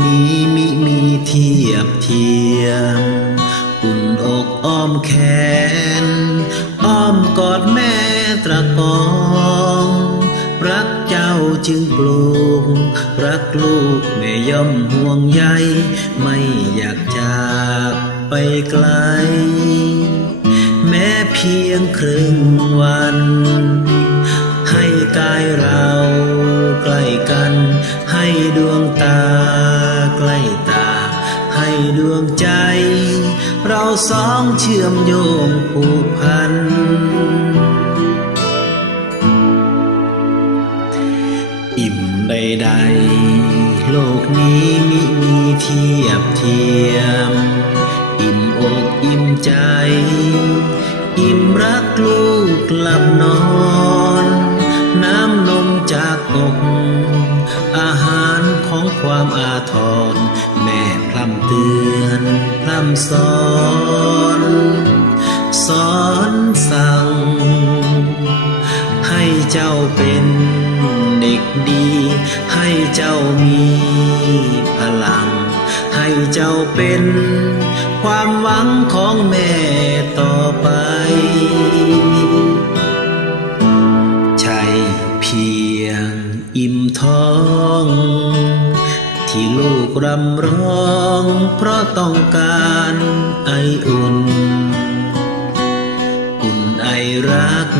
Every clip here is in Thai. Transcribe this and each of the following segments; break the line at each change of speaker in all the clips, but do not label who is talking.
มิมีเทียบเทียมอุ่นอกอ้อมแขน อ้อมกอดแม่ตระกอง รักเจ้าจึงปลูก รักลูกแม่ย่อมห่วงใย ไม่อยากจากไปไกล แม้เพียงครึ่งวัน ให้กายเราใกล้กัน ดวงตาใกล้ตา ให้ดวงใจ เราสองเชื่อมโยงผูกพัน อิ่มใดๆ โลกนี้มิมีเทียบเทียม อิ่มอกอิ่มใจ อิ่มรักลูกหลับนอน น้ำนมจากอก ความอาทร แม่พร่ำเตือนพร่ำสอน สอนสั่ง ให้เจ้าเป็นเด็กดี ให้เจ้ามีพลัง ให้เจ้าเป็นความหวังของแม่ต่อไปใช่เพียงอิ่มท้อง ที่ลูกรำร้อง เพราะต้องการไออุ่น อุ่นไอรัก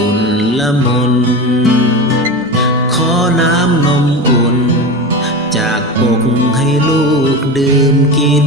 อุ่นละมนขอน้ำนมอุ่น จากปกให้ลูกดื่มกิน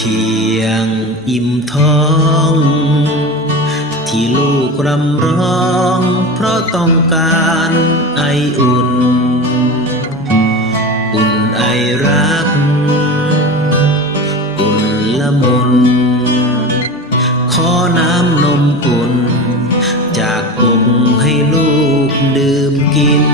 พียงอิ่มท้อง ที่ลูกรำร้อง เพราะต้องการไออุ่น อุ่นไอรัก อุ่นละมนขอน้ำนมอุ่น จากอกให้ลูกดื่มกิน